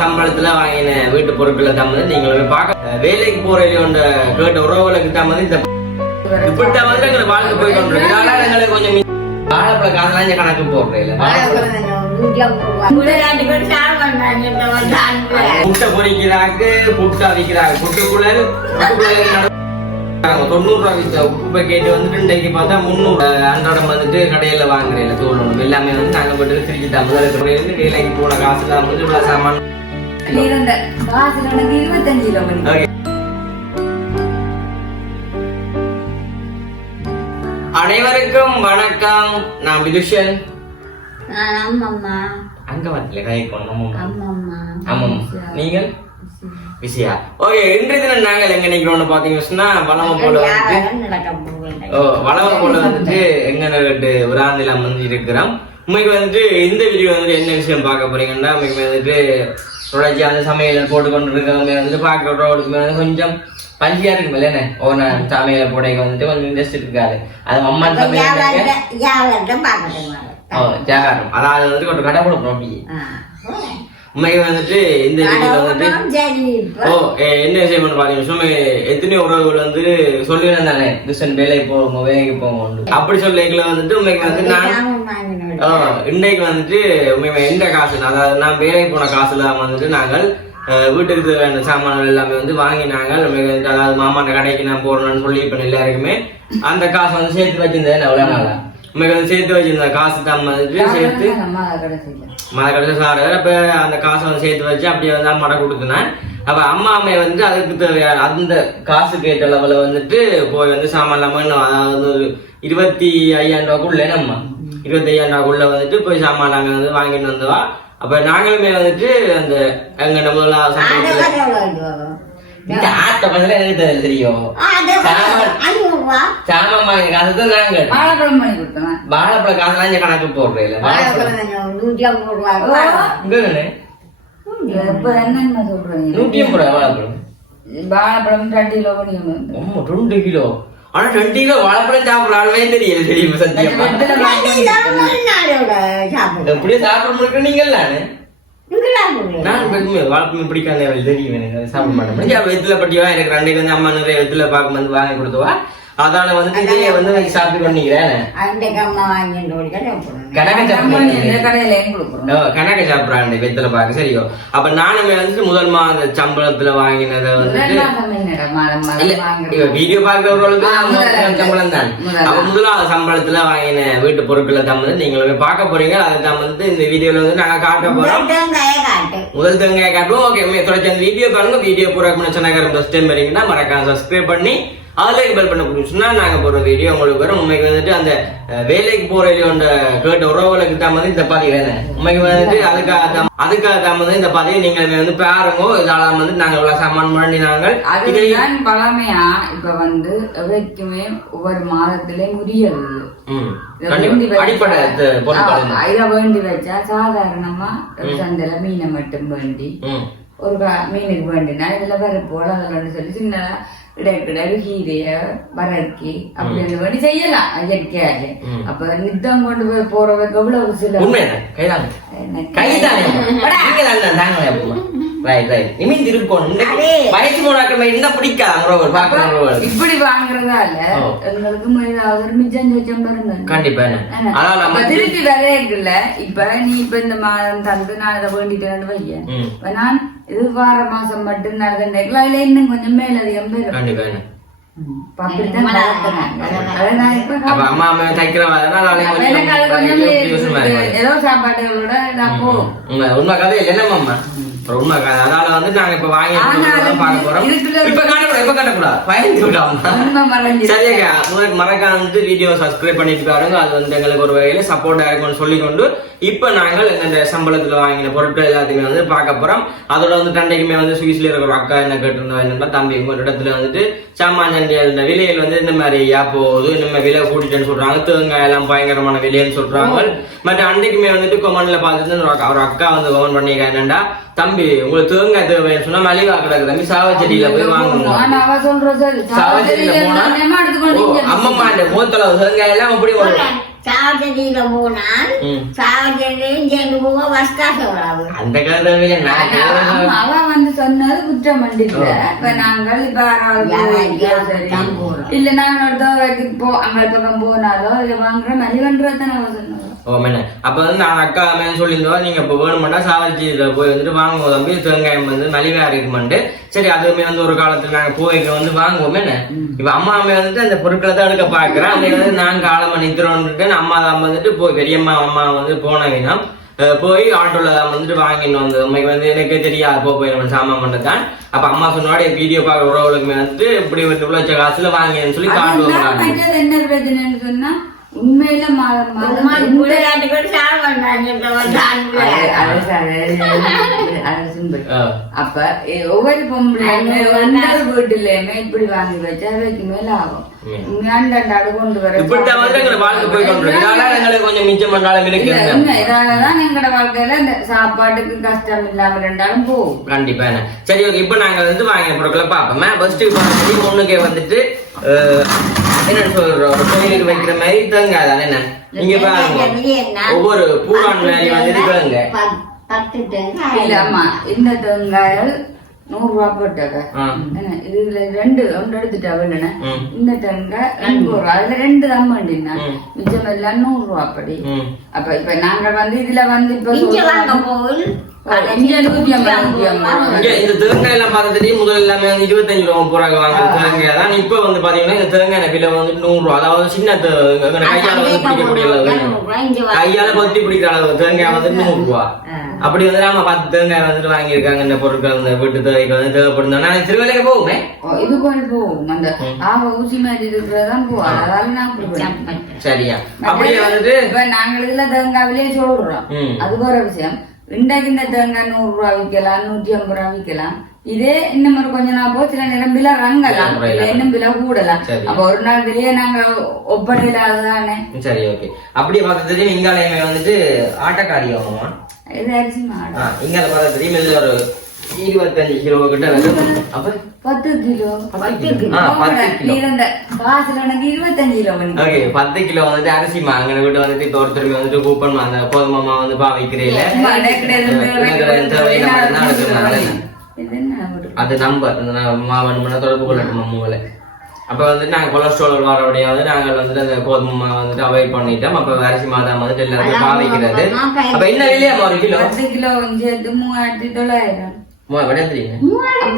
சம்பளத்துல வாங்கின வீட்டு பொருட்களை தான் வந்து நீங்க பார்க்க வேலைக்கு போற கேட்ட உறவுகளுக்கு தான் வந்து இந்த இப்படித்தான் வந்து எங்களை வாழ்க்கை போய் கொண்டிருக்கு இதனால எங்களுக்கு கொஞ்சம் வாழைப்பழ காசுலாம் கணக்கு போடுறேன். முட்டை விற்கிறாங்க புட்டுக்குள்ள தொண்ணூறு உப்பு கேட்டு வந்துட்டு இன்றைக்கு பார்த்தா முந்நூறு. அன்றாடம் வந்துட்டு கடையில வாங்குறேன் தோல் எல்லாமே வந்து நாங்க போட்டு திருச்சி வேலைக்கு போன காசு தான் வந்து சாமான் இருபத்தஞ்சு கிலோ. அனைவருக்கும் வணக்கம் நான் விதுஷன் அங்க வரல கை நீங்கள் விஷயா ஓகே இன்றைய தினம் நாங்கள் எங்க நிக்கிறோம்னு பாத்தீங்கன்னு சொன்னா வளம போல வந்துட்டு ஓ வளம போல வந்துட்டு எங்க ரெண்டு விராந்தில வந்து இருக்கிறோம் உண்மைக்கு வந்துட்டு இந்த வீடியோ வந்துட்டு என்ன விஷயம் பார்க்க போறீங்கன்னா உண்மைக்கு வந்துட்டு தொடர்ச்சி அந்த சமையல் போட்டு கொண்டு இருக்கிறவங்க வந்துட்டு பார்க்கறவங்களுக்கு வந்து கொஞ்சம் பஞ்சியா இருக்கும் இல்லைன்னு ஓ நான் சமையல் போடைக்கு வந்துட்டு கொஞ்சம் இன்ட்ரெஸ்ட் இருக்காது அது அம்மா சமையல் ஓ ஜாகாரம் அதாவது வந்துட்டு கொஞ்சம் கடை கொடுக்கணும் அப்படி உண்மைக்கு வந்துட்டு இந்த வந்துட்டு ஓ என்ன விஷயம் பாத்தீங்கன்னா சும்மா எத்தனையோ உறவுகள் வந்து சொல்லிடுறேன் தானே கிருஷ்ணன் வேலைக்கு போவோம் வேலைக்கு போவோம் அப்படி சொல்லிக்கல வந்துட்டு உண்மைக்கு வந்து நான் இன்றைக்கு வந்துட்டு எந்த காசு? அதாவது நான் வேலைக்கு போன காசுல வந்துட்டு நாங்கள் வீட்டுக்கு தேவையான சாமான்கள் எல்லாமே வந்து வாங்கி நாங்கள் அதாவது மாமாண்ட கடைக்கு நான் போறேன்னு சொல்லி இப்ப எல்லாருக்குமே அந்த காசு வந்து சேர்த்து வச்சிருந்தேன். அவ்வளவு நாளா. உண்மைக்கு வந்து சேர்த்து வச்சிருந்த காசு தான் வந்துட்டு சேர்த்து அம்மா மழை கடைசி சாரு. அப்ப அந்த காசை வந்து சேர்த்து வச்சு அப்படியே வந்து அம்மாட கொடுத்தேன். அப்ப அம்மா அம்மைய வந்து அதுக்கு தேவையான அந்த காசு கேட்ட லெவல வந்துட்டு போய் வந்து சாமான் இல்லாம இன்னும் அதாவது ஒரு இருபத்தி ஐயாயிரம் ரூபாய்க்குள்ள நம்ம இருபத்தி ஐயாயிரம் ரூபாய்க்குள்ள வந்துட்டு போய் சாமான் நாங்க வந்து வாங்கிட்டு வந்தவா அப்ப நாங்களுமே வந்துட்டு அந்த எங்க முதலாவது சம்பளத்துல இந்த ஆட்ட எனக்கு தெரியல தெரியும்? சாமான் வாங்கின காசு தான் நாங்க. வாழைப்பழம் பண்ணி கணக்கு போடுறேன் நூற்றி ஐம்பது ரூபாய் வாழைப்பழம்? வாழைப்பழம் ரெண்டு கிலோ பண்ணி கிலோ? ஆனா ரெண்டு கிலோ வாழைப்பழம் சாப்பிடுற ஆளுமே தெரியல தெரியுமா சத்தியமா எப்படியும் சாப்பிட முடியும் நீங்கள் நான் எப்பவுமே வாழைப்பழம் பிடிக்காத தெரியும் எனக்கு சாப்பிட மாட்டேன் வெத்தில பட்டியவா எனக்கு ரெண்டு வந்து அம்மா நிறைய வெத்தில பார்க்கும் வந்து வாங்கி கொடுத்தவா அதால வந்துட்டு இதையே வந்து நான் சாப்பிட்டு பண்ணிக்கிறேன் கொடுக்குறோம்? கணக்கு சாப்பிடுறாங்க வெத்தில பார்க்க சரியோ. அப்ப நானுமே வந்துட்டு முதல் மாத சம்பளத்துல வாங்கினதை. இவ வீடியோ பாக்குறவர்களுக்கு சம்பளம் தான். அப்ப முதலாவது சம்பளத்துல வாங்கின வீட்டு பொருட்களை தான் வந்து நீங்க போய் பார்க்க போறீங்க. அதை தான் வந்து இந்த வீடியோல வந்து நாங்க காட்ட போறோம். முதல் தேங்காய் காட்டுவோம். ஓகே தொடர்ச்சி அந்த வீடியோ பாருங்க. வீடியோ பூரா பண்ண சொன்னாங்க ஃபர்ஸ்ட் டைம் வரீங்கன்னா மறக்காம சப்ஸ்கிரைப் பண்ணி அதுல பெல் பண்ண புடிச்சுன்னா நாங்க போற வீடியோ உங்களுக்கு வரும். உண்மைக்கு வந்துட்டு அந்த வேலைக்கு போற அந்த கேட்ட உறவுகளுக்கு தான் வந்து இந்த பதிவு வேணும் உண்மைக்கு வந்துட்டு அதுக்காக தான் அதுக்காக தான் வந்து இந்த பதிவு நீங்க வந்து பாருங்க. இதால வந்து நாங்க இவ்வளவு சாமான் பண்ணி நாங்கள் அதுதான் பழமையா இப்ப வந்து எவைக்குமே ஒவ்வொரு மாதத்திலே முடியறது ம், இதை வேண்டி வச்சா- சாதாரணமா சந்தையில மீனை மட்டும் வேண்டி. ஒரு மீனுக்கு வேண்டினா இதுல பருப்பு உலகலன்னு சொல்லி சின்னதா இடைக்கிட கீரைய வரக்கி அப்படின்னு வேண்டி செய்யலாம் இயற்கையாக. அப்ப நித்தம் கொண்டு போய் போறவங்க எவ்வளவு சில எனக்கு- கைதானே ரைட் ரைட் நிமிந்து இன்னைக்கு வயசு மூணாக்கிழமை என்ன பிடிக்காது உறவுகள் பார்க்கிற உறவுகள் இப்படி வாங்குறதால. எங்களுக்கு ஒரு மிச்சம் சொச்சம் வருங்க கண்டிப்பா ஆனா, நம்ம திருப்பி வரையக்குள்ள இப்ப நீ இப்ப இந்த மாதம் தந்து நான் இதை வேண்டிட்டேன்னு வையேன் ம், இப்ப நான் இது வார மாசம் மட்டும் இன்னும் கொஞ்சம் மேலதிகம் பேரும் கண்டிப்பா என்ன? இப்ப அப்படித்தான் வளர்த்தேன். அதை நான் இப்ப அப்ப அம்மா அம்மா தைக்கிறவா அதனால எனக்கு அது கொஞ்சம் ஏதோ உண்மை கதை இல்லைன்னா அம்மா? கதை அதனால வந்து நாங்க இப்ப வாங்கி ஆனாலும் பார்க்க போறோம். இதுக்குள்ள- இப்ப காட்டக்கூடாது இப்ப காட்டக்கூடாது. பயந்து விடாம. உண்மை மறைஞ்சிருக்கு. சரியா உங்களுக்கு மறக்காம வந்து வீடியோ சப்ஸ்கிரைப் பண்ணிட்டு பாருங்க. அது வந்து எங்களுக்கு ஒரு வகையில சப்போர்ட் இருக்கும்னு சொல்லிக்கொண்டு இப்ப நாங்கள் இந்த சம்பளத்துல வாங்கின பொருட்கள் எல்லாத்தையுமே வந்து பார்க்க போறோம். அதோட வந்து தண்டைக்குமே வந்து சுவிஸ்ல இருக்கிற அக்கா என்ன கேட்டிருந்தோம் என்னன்னா தம்பி உங்க இடத்துல வந்துட்டு சாமான் சண்டியல் இந்த விலைகள் வந்து இந்த மாதிரி யா போகுது இந்த மாதிரி விலை கூட்டிட்டேன்னு சொல்றாங்க. தேங்காய் எல்லாம் பயங்கரமான விலைன்னு சொல்றாங்க. மற்ற அன்றைக்குமே வந்துட்டு கொமன்ல பார்த்துட்டு ஒரு அக்கா- ஒரு அக்கா வந்து கமெண்ட் பண்ணிருக்கா என்னண்டா தம்பி உங்களுக்கு தேங்காய் தேவைன்னு சொன்னா மலிவா கிடக்கு தம்பி சாவச்செடியில போய் வாங்கணும் சாவச்சேரியில போனா அம்மம்மா அந்த மூத்தளவு தேங்காய் எல்லாம் அப்படி ஒரு சாவச்சேரியில போனால் ம். சாவச்சேரியிலையும் சேர்ந்து போக வஸ்தாச உழவு அந்த காலத்துல நான் ஆமா, அவ வந்து சொன்னது குற்றம் மண்டில இப்ப நாங்கள் இப்ப. இல்ல நாங்க ஒரு தோவைக்கு போ அங்க பக்கம் போனாலோ இல்ல வாங்குற மலிவன்றதான் அவ சொன்னது ஓ மேன அப்ப வந்து நான் அக்கா மேன் சொல்லியிருந்தோம். நீங்க இப்ப வேணுமெண்டா சாவரிச்சி இதுல போய் வந்துட்டு வாங்குவோம் தம்பி. தேங்காயம் வந்து மலிவா இருக்குமெண்டு சரி அதுவுமே வந்து ஒரு காலத்துல நாங்க போய்க்க வந்து வாங்குவோம். இப்ப அம்மா அம்மா வந்துட்டு அந்த பொருட்களை தான் எடுக்க பாக்குறேன் அன்னைக்கு வந்து நான் காலமா நிக்கிறோன்ட்டு அம்மா தான் வந்துட்டு போய் பெரியம்மா அம்மா வந்து அஹ் போய் ஆட்டோல வந்துட்டு வாங்கிட்டு வந்தது. அம்மைக்கு வந்து எனக்கு தெரியாது. போ போய் நம்ம சாமான் பண்ணதான் அப்ப அம்மா சொன்னோட வீடியோ பார்க்க உறவுகளுக்குமே வந்துட்டு இப்படி வந்து உழைச்ச காசுல வாங்கின்னு சொல்லி காட்டுவாங்க மற்றது என்ன பிரச்சனைன்னு சொன்னா உண்மையில மா- அப்ப ஒவ்வொரு பொம்பளையுமே எந்த வீட்டுலயுமே இப்படி வாங்கி வச்சா அவைக்கு மேல ஆகும். சாப்பாட்டுக்கு கஷ்டம் இல்லாம இருந்தாலும் போகும். கண்டிப்பா சரி ஓகே இப்போ நாங்க வந்து வாங்கின பொருட்களை பார்ப்போமே. ஃபர்ஸ்ட் இப்போ முன்னுக்கே வந்துட்டு என்ன சொல்றோம். ஒரு கோயிலுக்கு வைக்கிற மாதிரி தேங்காய் தானே என்ன? இங்க பாருங்க. ஒவ்வொரு பூரான் மாதிரி வந்துட்டு தேங்க பத்து இல்ல தேங்காய் அம்மா இந்த தேங்காய்கள் நூறு ரூபா போட்டாங்க இதுல ரெண்டு ஒன்று எடுத்துட்டா இல்லைண்ணே ம். இந்த தேங்காய் எண்பது ரூபா அதுல ரெண்டு தான் வேண்டினா. மிச்சம் எல்லாம் நூறு ரூபா அப்படி. அப்ப இப்ப நாங்க வந்து இதுல வந்து இப்ப வாங்க இந்த தேங்காய் எல்லாம் பார்த்துட்டு முதல்ல எல்லாமே வந்து இருபத்தஞ்சு ரூபா போறாங்க வாங்குற தேங்காய் தான். இப்ப வந்து பாத்தீங்கன்னா இந்த தேங்காய் விலை வந்து நூறு ரூபா. அதாவது சின்ன கையால வந்து பிடிக்கக்கூடிய அளவு கையால பத்தி பிடிக்கிற அளவு. தேங்காய் வந்து நூறு ரூபா. அப்படி வந்து நாம பத்து தேங்காய் வந்துட்டு வாங்கியிருக்காங்க. இந்த பொருட்கள் இந்த வீட்டு தேவைக்கு வந்து தேவைப்படுது நான் திருவேலைக்கு போகுமே ஓ, இது போல் போகும் அந்த ஆக ஊசி மாதிரி இருக்கிறதான் போகும் அதால நான் சரியா. அப்படியே வந்துட்டு இப்ப நாங்கள் இதுல தேங்காவிலே சொல்றோம். அது ஒரு விஷயம். இன்றைக்கு இந்த தேங்காய் நூறு ரூபா விற்கலாம் நூற்றி ஐம்பது ரூபா விற்கலாம் இதே இன்னும் ஒரு கொஞ்ச நாள் போச்சு சில நேரம் விலை ரங்கலாம் இன்னும் விலை கூடலாம். அப்ப ஒரு நாள் விலையை நாங்க ஒப்படையில அதுதானே சரி ஓகே அப்படியே பார்த்ததுக்கு இங்காலயமே வந்துட்டு ஆட்டக்காரி ஆகுமா இது அரிசி இங்கால இதுல ஒரு இருபத்தஞ்சு கிலோ கிட்ட அப்ப? பத்து கிலோ. பத்து கிலோ. இருபத்தஞ்சு ஓகே பத்து வந்துட்டு அரிசி அங்கே வீட்டு வந்துட்டு இப்போ ஒருத்தர் வந்துட்டு கூப்பன் அந்த கோதுமாமா வந்து பா வைக்கிறீல அது நம்பர். மாவன் பண்ண தொடர்பு கொள்ளட்டும் மூவலை. அப்போ வந்துட்டு நாங்கள் கொலஸ்ட்ரால் வரபடியா வந்து நாங்கள் வந்துட்டு அந்த கோதுமை மாவை வந்துட்டு அவாய்ட் பண்ணிட்டோம். அப்போ அரிசி மாதம் வந்துட்டு எல்லாருக்கும் பாவிக்கிறது. அப்போ என்ன விலையா ஒரு கிலோ? கிலோ மூவாயிரத்தி தொள்ளாயிரம். மூவா விட தெரியுங்க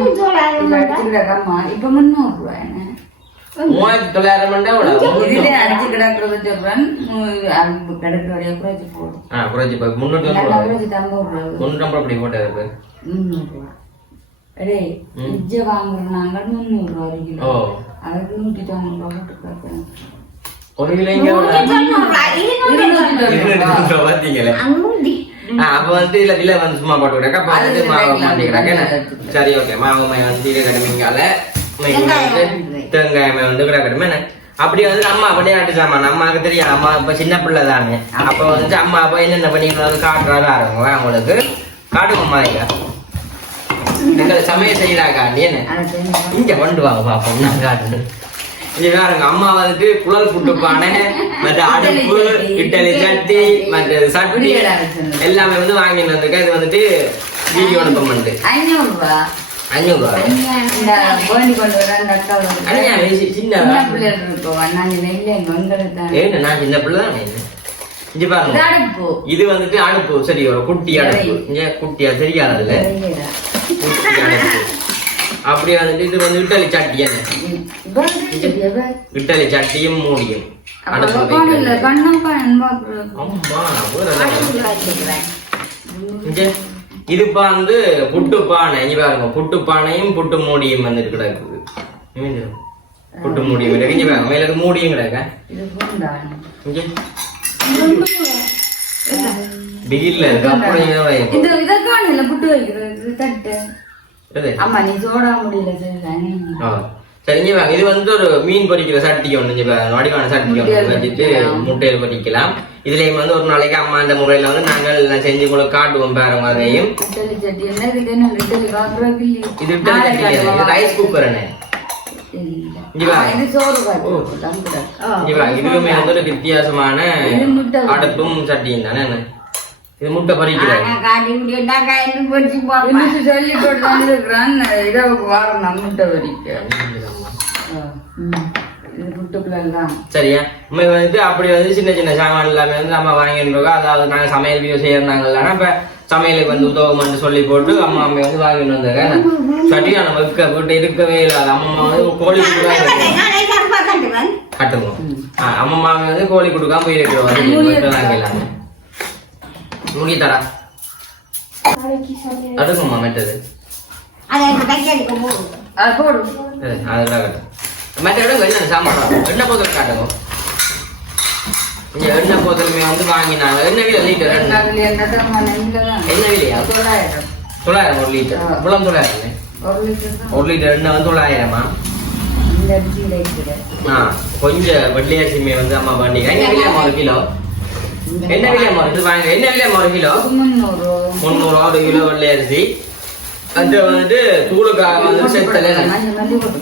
இதுல அடிச்சு கிடக்கம்மா இப்ப முன்னூறு ரூபாய்? மூவாயிரத்தி தொள்ளாயிரம் இதுல அடிச்சு கிடக்குறத சொல்றேன் குறைச்சு போடும் ஆ குறைச்சி ஐம்பது அப்படி அடே இஜ்ஜ வாங்குறாங்க முந்நூறு ரூபா ஒரு கிலோ ஓ. அதுக்கு நூத்தி தொண்ணூறு ரூபா போட்டு கிடக்குறேன் ஒரு கிலோ இங்கே அப்ப வந்து இல்ல இல்ல வந்து சும்மா போட்டு விடாக்க மாவு என்ன? சரி ஓகே. மாவு வந்து கீழே கடமைங்கால தேங்காயமே வந்து கிடக்கட்டுமே என்ன? அப்படி வந்து அம்மா விளையாட்டு சாமான். அம்மாவுக்கு தெரியும். அம்மா இப்ப சின்ன பிள்ளை தானே. அப்ப வந்து அம்மா அப்ப என்னென்ன பண்ணிக்கிறது காட்டுறாரு ஆரம்பங்க அவங்களுக்கு காட்டுங்க அம்மா இங்க எங்களை சமையல் என்ன? இங்க கொண்டு வாங்க பாப்போம். நான் காட்டுறேன். இங்க பாருங்க அம்மா வந்துட்டு குழல் புட்டு பானை மற்ற அடுப்பு இட்டலி சட்டி மற்ற சட்டி எல்லாமே வந்து வாங்கிட்டு வந்திருக்கேன். இது வந்துட்டு வீடியோ அனுப்ப பண்ணிட்டு ஐநூறு ரூபா அஞ்சூறு ரூபா இந்த வேண்டி கொண்டு வர அந்த அக்கா வந்து அண்ணா வயசு சின்ன எங்க நான் சின்ன பிள்ளை தானே? இங்க பாருங்க. இது வந்துட்டு அடுப்பு. சரி ஒரு குட்டி அடுப்பு. இங்க குட்டியா? தெரியாதுல தெரியல. குட்டி அடுப்பு அப்படியே வந்துட்டு இது வந்து இட்டலி சட்டி என்ன. இட்டலி சட்டியும் மூடியும். இதுப்பா வந்து புட்டு பானை. இங்க பாருங்க புட்டு பானையும் புட்டு மூடியும் வந்துட்டு கிடக்குது புட்டு மூடியும் கிடக்கு. இங்க பாருங்க மேல மூடியும் கிடக்க. பிகில்ல இருக்கு. அப்புறம் இதை வைப்போம். இது நீ சோடா முடியல வந்து ஒரு மீன் பொரிக்கிற சட்டி பாருங்க வடிவான சட்டி ஒண்ணு வச்சுட்டு முட்டையில் பொரிக்கலாம் இதுலயும் வந்து ஒரு நாளைக்கு அம்மா அந்த முறையில வந்து நாங்கள் செஞ்சு கூட காட்டுவோம் பாருங்க அதையும் இல்லையே. இது? ரைஸ் குக்கர் என்ன இதுவுமே வந்து ஒரு வித்தியாசமான. அடுப்பும் சட்டியும் தானே என்ன? இது முட்டை இன்னும் சொல்லி போட்டு தான் இருக்கிறான் இரவுக்கு வாரம் நான் முட்டை தான். சரியா? நம்ம வந்து அப்படி வந்து சின்ன சின்ன சாமான் எல்லாமே வந்து நம்ம வாங்கிட்டு இருக்கோம். அதாவது நாங்க சமையல் வீடியோ செய்யறாங்கல்ல இப்ப சமையலுக்கு வந்து உதவுமென்று சொல்லி போட்டு அம்மா அம்மா வந்து வாங்கிட்டு வந்தாங்க. சட்டியா நம்ம இருக்க வீட்டு இருக்கவே இல்லாத அம்மா வந்து கோழி கொடுக்காம கட்டுவோம். அம்மா வந்து கோழி கொடுக்காம போய் இருக்கிறோம். வந்து நாங்க எல்லாமே முடி தரா அடுக்குமா மெட்டது அதெல்லாம் கட்டும் மற்ற விட எண்ணெய் காட்டுங்க. இங்க எண்ணெய் போத்தலுமே வந்து வாங்கினாங்க. என்ன விலை லிட்டர் எண்ணெய் விலையா தொள்ளாயிரம். ஒரு லிட்டர் இவ்வளவு தொள்ளாயிரம் ஒரு லிட்டர் எண்ணெய் வந்து தொள்ளாயிரமா? கொஞ்சம் வெள்ளை அரிசிமே வந்து அம்மா பண்ணிக்க என்ன விலையாமா ஒரு கிலோ. என்ன விலையாமா இது வாங்க. என்ன விலையாமா ஒரு கிலோ? முந்நூறு முந்நூறு ஒரு கிலோ வெள்ளை அரிசி. அது வந்துட்டு தூளுக்காக வந்து செத்தல மல்லி போட்டு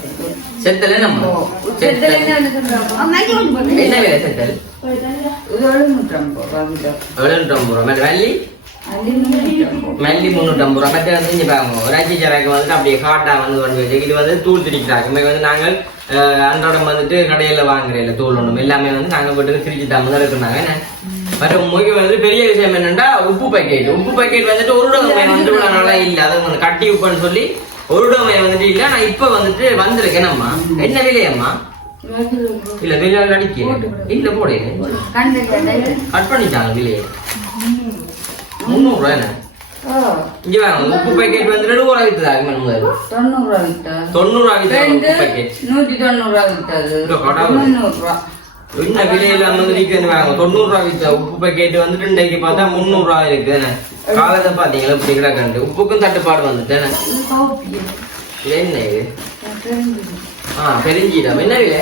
செத்தல நம்ம. செத்தல. என்ன கொண்டு போட்டு விலை செத்தல்? இது எழுநூற்றம்பது ரூபா முந்நூற்றம்பது மெல்லி? முந்நூற்றம்பது ரூபா. பாருங்க. சரக்கு வந்துட்டு அப்படியே காட்டா வந்து வந்து வச்சு இது வந்து தூள் திரிக்கிறாங்க இங்கே வந்து நாங்கள் அன்றாடம் வந்துட்டு கடையில் வாங்குறதில்ல. தூள் ஒன்றும் எல்லாமே வந்து நாங்கள் வீட்டுக்கு திரிச்சு தான் தான் இருக்கிறாங்க மற்ற முக்கியம் வந்து பெரிய விஷயம் என்னன்னா உப்பு பாக்கெட் உப்பு பாக்கெட் வந்துட்டு ஒரு டோமை வந்து நல்லா இல்லை. அதை வந்து கட்டி உப்புன்னு சொல்லி ஒரு டோமை வந்துட்டு இல்லை. நான் இப்போ வந்துட்டு வந்திருக்கேனம்மா என்ன விலையம்மா? இல்ல விலை அடிக்க. இல்ல போடு. கட் பண்ணிட்டாங்க விலையை முந்நூறு ரூபாய் என்ன? இங்க வாங்க உப்பு பாக்கெட் வந்து ரெண்டு ரூபா வித்துதா? முதல் தொண்ணூறு ரூபா தொண்ணூறு ரூபா வித்தா நூத்தி தொண்ணூறு ரூபா. என்ன விலையில வந்து விற்கிறது வாங்க. தொண்ணூறு ரூபா வித்த உப்பு பாக்கெட் வந்து ரெண்டைக்கு பார்த்தா முந்நூறு ரூபா இருக்கு. காலத்தை பாத்தீங்களா இப்படி கிடக்கண்டு உப்புக்கும் தட்டுப்பாடு வந்துட்டு. என்ன இது. ஆ பெருஞ்சீரம் என்ன விலை?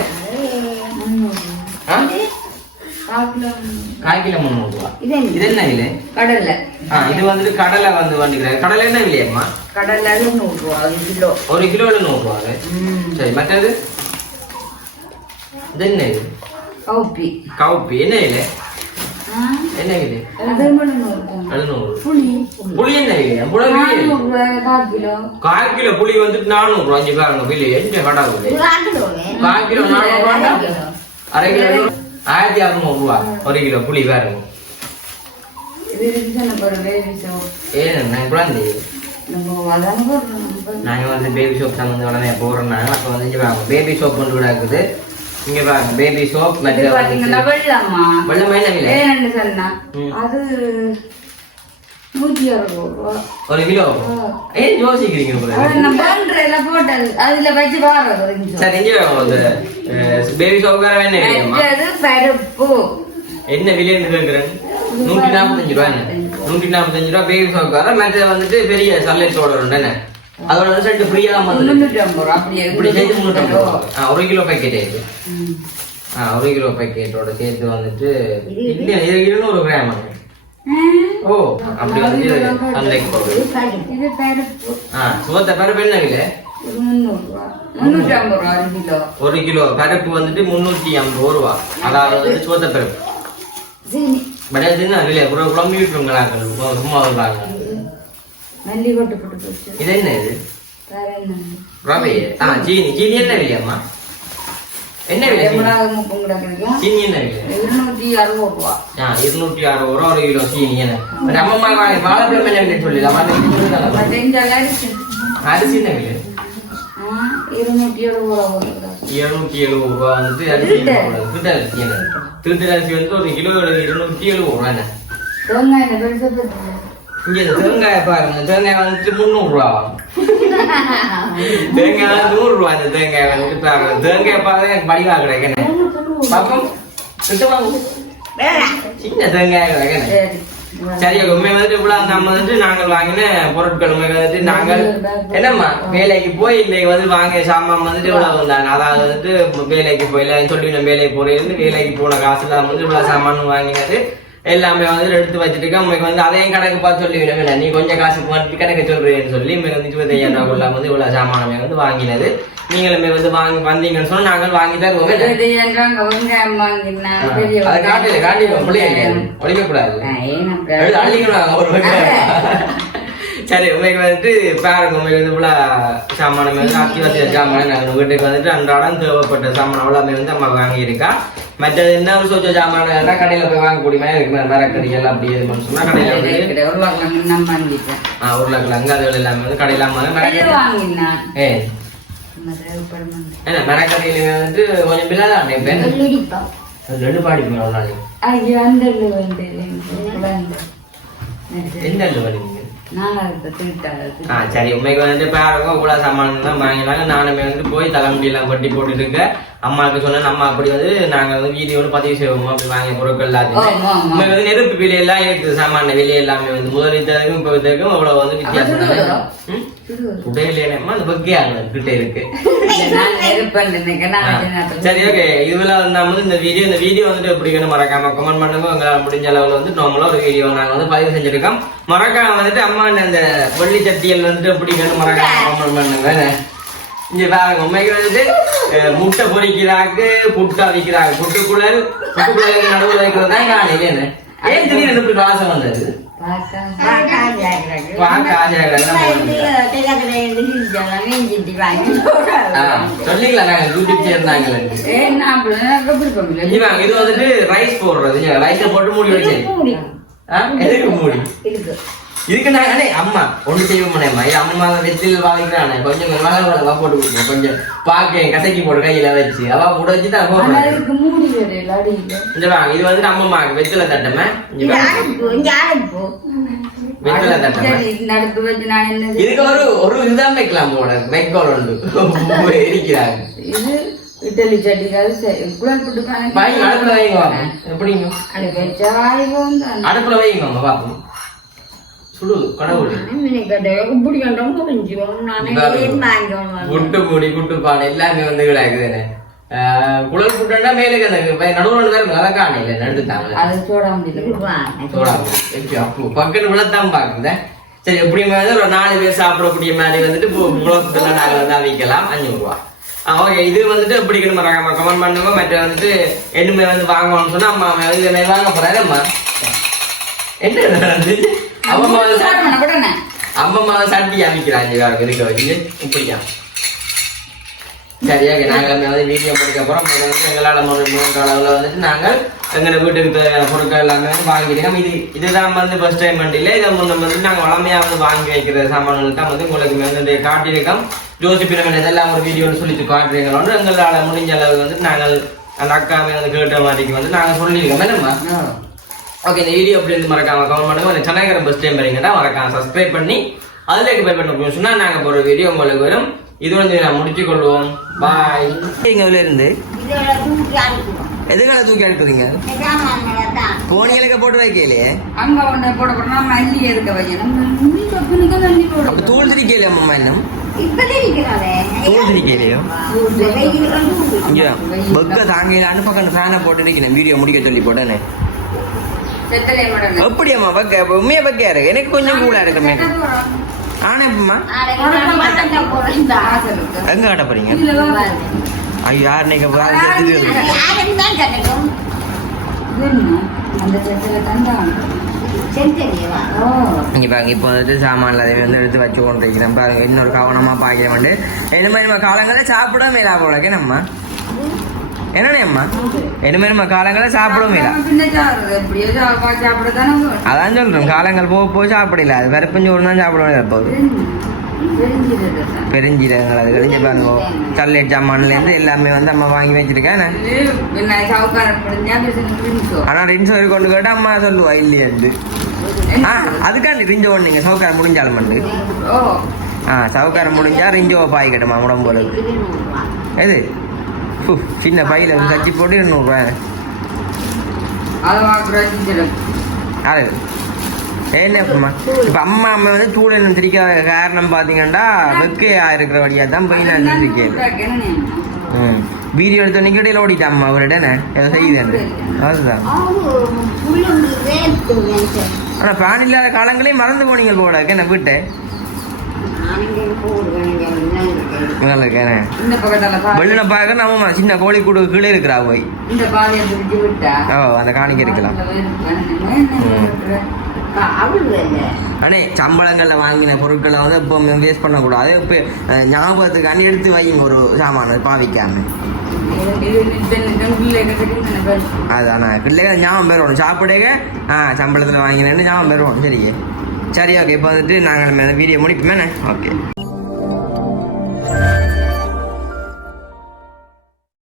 கால் கிலோ கால் கிலோ முந்நூறு ரூபா. இது என்ன? விலை? கடல்ல ஆ இது வந்துட்டு கடலை வந்து வந்துக்கிறாங்க கடலை என்ன விலையம்மா? கடல்ல நூறு ரூபா அது கிலோ. ஒரு கிலோல நூறு ரூபா. ம். சரி மற்றது? இது என்ன இது? காப்பி கவுப்பி என்ன ஆ, என்ன. எழுநூறு புளி புளி என்ன ரூபாய் கால் புளி வந்துட்டு நானூறு ரூபா அஞ்சு பாருங்க விலை எந்த கடா. கால் கிலோ நானூறு ரூபா அரை கிலோ. ஆயிரத்தி அறுநூறு ரூபா ஒரு கிலோ புளி பாருங்க இது இருக்குதானே பாரு பேபி சோப் ஏன் நான் குழந்தை நம்ம அதான போடுறோம் நம்ம. நாங்க வந்து பேபி சோப் தான் வந்து உடனே போடுறோம்னாங்க அப்போ வந்து பேபி சோப் ஒன்று கூட இருக்குது இங்க பாருங்க பேபி சோப் மற்ற பாத்தீங்கன்னா வெள்ளம்மா வெள்ளம்? என்ன விலை? ஏன்னு சொன்னா. அது நூத்தி அறுபது ரூபா. ஒரு கிலோ? ஏன் யோசிக்கிறீங்க? அது நம்ம பண்றதுல போட்டது. அதுல வச்சு நிமிஷம். சரி இங்க வாங்க, இந்த பேபி சோப்புக்கார என்ன விலையம்மா மற்றது பருப்பு. என்ன விலைன்னு கேட்குறேன் நூற்றி நாற்பத்தஞ்சு ரூபா என்ன நூற்றி நாற்பத்தஞ்சு ரூபா பேபி சோப்புக்கார மற்ற வந்துட்டு பெரிய சல்லைட்டோட உண்டு என்ன? அதோட ஐம்பது ரூபா. அப்படியே இப்படி சேர்த்து முந்நூற்றி ஐம்பது ரூபா. ஒரு கிலோ பேக்கெட் இது. ஆ ஒரு கிலோ பேக்கெட்டோட சேர்த்து வந்துட்டு இல்ல இது இருநூறு கிராம் ஓ அப்படி வந்து சந்தைக்கு போகுது ஆ சுகத்தை பருப்பு என்ன ரூபா ஒரு கிலோ. பருப்பு வந்துட்டு முந்நூற்றி ஐம்பது ரூபா. அதாவது சுகத்த பருப்பு. படையாதுன்னு விலை அப்புறம் குழம்பு விட்டுருங்களா சும்மா வருவாங்க மல்லி கொட்டு போட்டு போச்சு இது என்ன இது? வேற என்ன? ரவை ஆ சீனி. சீனி என்ன விலையம்மா என்ன விலை? எவ்வளவு முப்பம் கிடக்குறீங்க சீனி என்ன விலை? இருநூற்றி அறுபது ரூபா. ஆ இருநூற்றி அறுபது ரூபா ஒரு கிலோ சீனி என்ன? பட் அம்மா வாங்க வாழைப்பழம் என்ன விலை அரிசி. என்ன இருநூற்றி எழுபது ரூபா போட்டுக்கிறேன் இருநூற்றி எழுபது ரூபா வந்துட்டு அரிசி திருட்டு. திருட்டு அரிசி என்ன? திருட்டு அரிசி வந்து ஒரு கிலோ இருநூற்றி எழுபது ரூபா என்ன? இங்க தேங்காய் பாருங்க. தேங்காய் வந்துட்டு முந்நூறு ரூபா தேங்காய் வந்து நூறு ரூபா இந்த தேங்காய் வந்துட்டு பாருங்க. தேங்காய் பாருங்க எனக்கு படிவா கிடைக்கணும் பாப்போம். சின்ன தேங்காய் கிடைக்கணும் சரி. உண்மை வந்துட்டு இவ்வளவு நம்ம வந்துட்டு நாங்கள் வாங்கின பொருட்கள் உண்மை வந்துட்டு நாங்கள் என்னம்மா வேலைக்கு போய் இன்னைக்கு வந்து வாங்கிய சாமான் வந்துட்டு இவ்வளவு வந்தாங்க அதாவது வந்துட்டு வேலைக்கு போய் எல்லாரும் சொல்லி வேலைக்கு போறேன் வேலைக்கு போன காசுல வந்து இவ்வளவு சாமான் வாங்கினது. எல்லாமே வந்து எடுத்து வச்சிருக்கேன் உங்களுக்கு வந்து அதையும் கணக்கு பார்த்து சொல்லி விடவில்லை நீ கொஞ்சம் காசுக்கு மட்டும் கணக்கு சொல்றேன்னு சொல்லி உங்களுக்கு வந்து இருபத்தையாயிரம் ரூபாய் வந்து இவ்வளவு சாமானமே வந்து வாங்கினது. நீங்களுமே வந்து வாங்கி வந்தீங்கன்னு சொன்னா நாங்கள் வாங்கி தருவோம். அதை காட்டில காட்டிடுவோம் பிள்ளைங்க ஒழிக்க கூடாது. சரி உங்களுக்கு வந்துட்டு பாருங்க உங்களுக்கு வந்து இவ்வளோ சாமானம் வந்து அத்தியாவசிய சாமான் நாங்கள் வீட்டுக்கு வந்துட்டு அன்றாடம் தேவைப்பட்ட சாமான் அவ்வளோமே வந்து அம்மா வாங்கியிருக்கா. மற்றது என்ன ஒரு சொச்ச சாமான் எல்லாம் கடையில் போய் வாங்கக்கூடிய மாதிரி இருக்கு. மரக்கறி எல்லாம் அப்படி இது பண்ணி சொன்னா கடையில் வந்து வாங்கிட்டேன். ஆ உருளைக்கிழங்கு அதுகள் எல்லாமே வந்து கடையில் வந்து வாங்கினான். ஏ. வந்து. என்ன மரக்கறியில வந்துட்டு கொஞ்சம் பிள்ளை தான் நினைப்பேன் வெள்ளடிப்போம் ரெண்டு நாளைக்கு ஐயோ, அந்த சரி உண்மைக்கு வந்துட்டு பாருங்க இவ்வளோ சாமான் தான் வாங்கினாங்க. நானுமே வந்து போய் தலைமுடியெல்லாம் கொட்டி போட்டுட்டு இருக்கேன். அம்மாவுக்கு சொன்னேன் அம்மா அப்படி வந்து நாங்க வந்து வீடியோட பதிவு செய்வோம்? அப்படி வாங்கிய பொருட்கள் எல்லாத்தையுமே. உண்மைக்கு வந்து நெருப்பு விலையெல்லாம் இருக்குது. சாமான விலை எல்லாமே வந்து முதலீட்டுக்கும் இப்போ இதுக்கும் அவ்வளவு வந்து வித்தியாசம்? சுடுதோ? ம்? உடையிலேனம்மா அந்த பக்கியாங்க கிட்ட இருக்கு நான் நெருப்பேன் நினைக்கிறேன். ஆ, நான் கொஞ்ச சரி ஓகே இதுல வந்து வந்து இந்த வீடியோ இந்த வீடியோ வந்துட்டு எப்படின்னு மறக்காம கமெண்ட் பண்ணுங்க உங்களால முடிஞ்ச அளவுல வந்து நார்மலா ஒரு வீடியோ நாங்க வந்து பதிவு செஞ்சிருக்கோம் மறக்காம வந்துட்டு அம்மா அந்த வெள்ளி சட்டியல் வந்துட்டு எப்படின்னு மறக்காம கமெண்ட் பண்ணுங்க? இங்க பாருங்க உண்மைக்கு வந்துட்டு முட்டை பொரிக்கிறாக்கு புட்டு அவிக்கிறாங்க புட்டுக்குழல் புட்டுக்குழலுக்கு நடுவில் வைக்கிறது தான் நான் இல்லைன்னு ஏன் திடீர்னு வாசம் வந்தது சேர்ந்தாங்களே இது வந்துட்டு ரைஸ் போடுறது போட்டு மூடி வச்சு எதுக்கு மூடி? நான் அண்ணே அம்மா ஒண்ணு செய்வோம்னேம்மா ஏன் அம்மா வெற்றில் வாங்கிக்கிறானே கொஞ்சம் மகளோட போட்டு கொடுங்க. கொஞ்சம் பாக்க கசக்கி போட்டு கையில வச்சு. அவ கூட வச்சு தான் போடுறேன். வாங்க இது வந்துட்டு அம்மா வெற்றில தட்டமே. வெற்றில தட்டமே இதுக்கு ஒரு ஒரு இதுதான் வைக்கலாம் போல. வைக்கோல் உண்டு. இருக்கிறாங்க இது இட்லி சட்டிக்காது குழல் புட்டு வாங்கி அடுப்புல வைங்க வாங்க. எப்படிங்க? அடுப்புல வைங்க பாப்போம் குட்டு மூடி குட்டு பானை எல்லாமே வந்து கிடக்குதுன்னு குழல் புட்டுன்னா மேலுக்கு அந்த நடுவுல இருக்கு அதான் காணல நடுத்தாங்க அது சோட முடியல. பக்கத்து விழத்தான் பாக்குது சரி எப்படியுமே வந்து ஒரு நாலு பேர் சாப்பிடக்கூடிய மாதிரி வந்துட்டு குழல் புட்டுல நாங்க வந்து அவிக்கலாம். அஞ்சூறு ரூபா. ஓகே இது வந்துட்டு எப்படி மறக்காம கமெண்ட் பண்ணுங்க. மற்ற வந்துட்டு என்னமே வந்து வாங்கணும்னு சொன்னா அம்மா வாங்க போறாரு அம்மா. என்ன அம்மா? அம்மம்மா சட்டி அமைக்கிறாங்க இருக்க வச்சு இப்படியா? சரியா நாங்கள் வந்து வீடியோ முடிக்க போகிறோம் எங்களால் ஒரு மூன்று அளவில் வந்துட்டு நாங்கள் எங்களோட வீட்டுக்கு தேவையான பொருட்கள் எல்லாமே வந்து வாங்கியிருக்கோம் இது இதுதான் வந்து ஃபர்ஸ்ட் டைம் இல்லை இதை முன்ன வந்து நாங்கள் வளமையாக வந்து வாங்கி வைக்கிற சாமான்கள் தான் வந்து உங்களுக்கு வந்து காட்டியிருக்கோம். ஜோசி பிரமன் இதெல்லாம் ஒரு வீடியோன்னு சொல்லிட்டு காட்டுறீங்களோன்னு எங்களால் முடிஞ்ச அளவு வந்து நாங்கள் அந்த அக்காவை வந்து கேட்ட மாதிரிக்கு வந்து நாங்கள் சொல்லியிருக்கோம். என்னம்மா. ஓகே இந்த வீடியோ எப்படி இருந்து மறக்காம கமெண்ட் பண்ணுங்க. இந்த சேனல் ஃபர்ஸ்ட் டைம் வரீங்கன்னா மறக்காம சப்ஸ்கிரைப் பண்ணி அதுல பை பண்ண சொன்னா நாங்க போற வீடியோ உங்களுக்கு வரும். இது வந்து நான் முடிச்சு கொள்வோம். பாய் இங்க உள்ள இருந்து? எதுக்காக தூக்கி அனுப்புறீங்க கோணிகளுக்கு போட்டு வைக்கலையே. அங்க ஒன்றை போட போனா மல்லி எதுக்க வைக்கணும். தூள் திரிக்கலையா அம்மா இன்னும்? தூள் திரிக்கலையோ இங்க பக்க தாங்க அனுப்பக்கணும் ஃபேனை போட்டு வீடியோ முடிக்க சொல்லி போட்டேனே அம்மா பக்க உண்மையா பக்கையா இருக்கு எனக்கு கொஞ்சம் கூட இருக்குமே ஆனா எப்பமா எங்க காட்ட போறீங்க? ஐயோ யார் நீங்க இங்க பாருங்க இப்போ வந்துட்டு சாமான்ல அதை வந்து எடுத்து வச்சு கொண்டு வைக்கிறேன் பாருங்க இன்னொரு கவனமா பாக்கிறேன் வந்து. என்ன மாதிரி காலங்களில் சாப்பிட மேலா போலக்கே நம்ம என்னண்ணே அம்மா? என்ன மாதிரி நம்ம காலங்களில் சாப்பிட மேலா நம்ம பின்ன சாப்பிடுறது எப்படியோ சாப்பாடு சாப்பிடத்தானே போறோம். அதான் சொல்றோம் காலங்கள் போக போக சாப்பிடல. அது வெறுப்பஞ்சு ஒரு தான் சாப்பிட வேண்டியது போகுது. பெருஞ்சீரகங்கள் அது கழிஞ்சு பாருங்க சல்லேட் சாமான்லேருந்து எல்லாமே வந்து அம்மா வாங்கி வச்சிருக்கேன் இது என்ன சவுக்காரம் முடிஞ்சா பிசினஸ் பிடிச்சோம் ஆனா ரின்ஸ் வரை கொண்டு கேட்டா அம்மா சொல்லுவா இல்லையண்டு ஆ அதுக்காண்டி ரிஞ்சோ நீங்க சவுக்காரம் முடிஞ்சாலும் பண்ணு. ஆ சவுக்காரம் முடிஞ்சா ரிஞ்சோ பாய்க்கட்டுமா உடம்புக்கு எது? ஃபு, சின்ன பையில வந்து கச்சி போட்டு இருநூறுவா அது என்ன அம்மா இப்போ அம்மா அம்மா வந்து தூளெண்ணம் திரிக்காத காரணம் பார்த்தீங்கன்னா வெக்கையா இருக்கிற வழியாக தான் போய் நான் திரிக்கேன் ம். வீடியோ எடுத்த நிக்க இடையில ஓடிட்டாம்மா அவர்கிட்ட என்ன? ஏதோ செய்யுது அதுதான். அவங்க புள்ளுங்க வேர்த்து நினைச்சேன் ஆனா ஃபேன் இல்லாத காலங்களையும் மறந்து போனீங்க போல என்ன விட்டு? நல்லா இருக்கேன். இந்த பக்கத்தால பார்க்க நம்ம சின்ன கோழி கூடு கீழே இருக்கிறா போய். இந்த பாதையை பிடிச்சு விட்டா ஓ அந்த காணிக்க இருக்கலாம் அண்ணே சம்பளங்கள்ல வாங்கின பொருட்களை வந்து இப்போ வேஸ்ட் பண்ணக்கூடாது. இப்போ ஞாபகத்துக்கு அணி எடுத்து வைங்க ஒரு சாமான பாவிக்காம அதாண்ணா பிள்ளைங்க ஞாபகம் பெறணும் சாப்பிடுங்க. ஆ சம்பளத்தில் வாங்கினேன்னு ஞாபகம் பெறணும் சரிங்க. சரி ஓகே இப்போ வந்துட்டு நாங்கள் வீடியோ முடிப்போமே. ஓகே